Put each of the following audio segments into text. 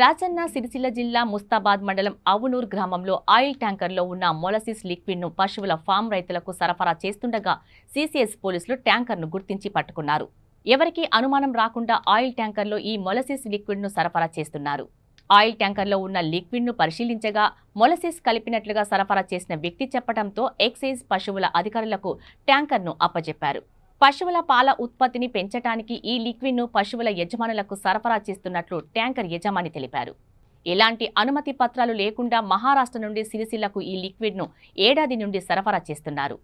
రాజన్న సిరిసిల్ల జిల్లా ముస్తాబాద్ మండలం అవునూర్ గ్రామంలో ఆయిల్ ట్యాంకర్లో ఉన్న మొలసిస్ లిక్విడ్ను పశువుల ఫామ్ రైతులకు సరఫరా చేస్తుండగా సిసిఎస్ పోలీసులు ట్యాంకర్ను గుర్తించి పట్టుకున్నారు. ఎవరికీ అనుమానం రాకుండా ఆయిల్ ట్యాంకర్లో ఈ మొలసిస్ లిక్విడ్ను సరఫరా చేస్తున్నారు. ఆయిల్ ట్యాంకర్లో ఉన్న లిక్విడ్ను పరిశీలించగా మొలసిస్ కలిపినట్లుగా సరఫరా చేసిన వ్యక్తి చెప్పడంతో ఎక్సైజ్ పశువుల అధికారులకు ట్యాంకర్ను అప్పజెప్పారు. పశువుల పాల ఉత్పత్తిని పెంచడానికి ఈ లిక్విడ్ను పశువుల యజమానులకు సరఫరా చేస్తున్నట్లు ట్యాంకర్ యజమాని తెలిపారు. ఎలాంటి అనుమతి పత్రాలు లేకుండా మహారాష్ట్ర నుండి సిరిసిల్లకు ఈ లిక్విడ్ను ఏడాది నుండి సరఫరా చేస్తున్నారు.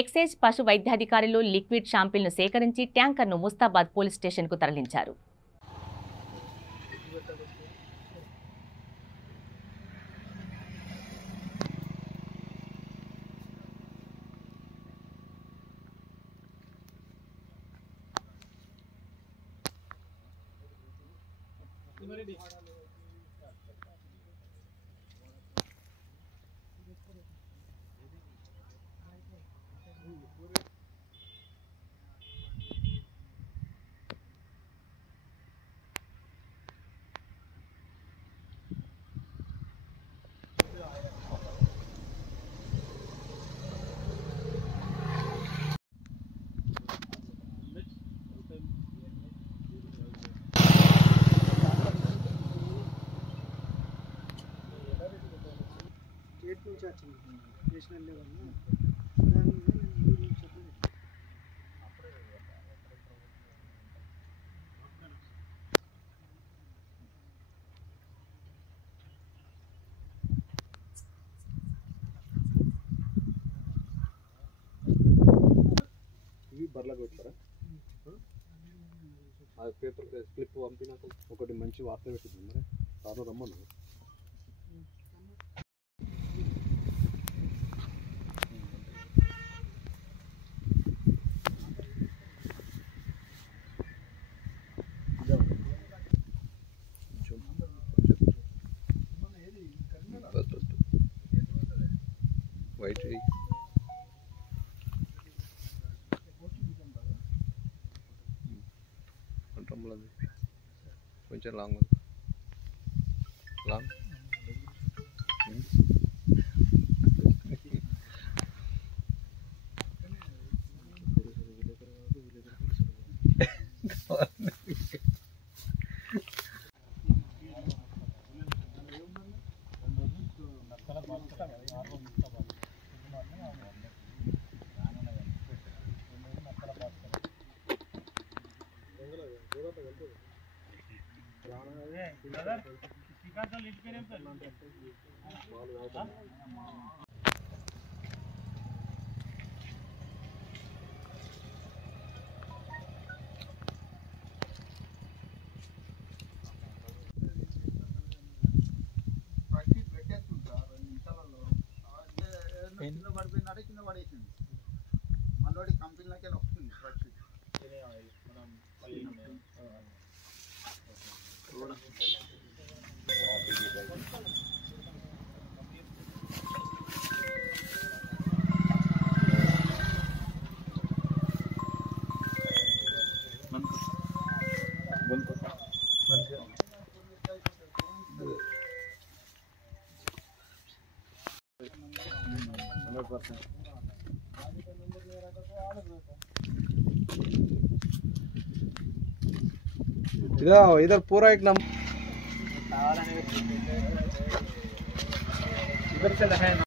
ఎక్సైజ్ పశు వైద్యాధికారులు లిక్విడ్ శాంపిల్ను సేకరించి ట్యాంకర్ను ముస్తాబాద్ పోలీస్ స్టేషన్కు తరలించారు. నేషనల్ లెవెల్లో ఇవి బర్లకు వచ్చారా ఆ పేపర్ క్లిప్ పంపినాక ఒకటి మంచి వార్త పెట్టింది మరి తాను రమ్మను వైట్ కొంచెం లాంగ్ లాంగ్ పడిపోయిందంటే కింద పడేసింది మళ్ళీ కంపెనీలకి వస్తుంది इधर पूरा एक नंबर इधर से लगाए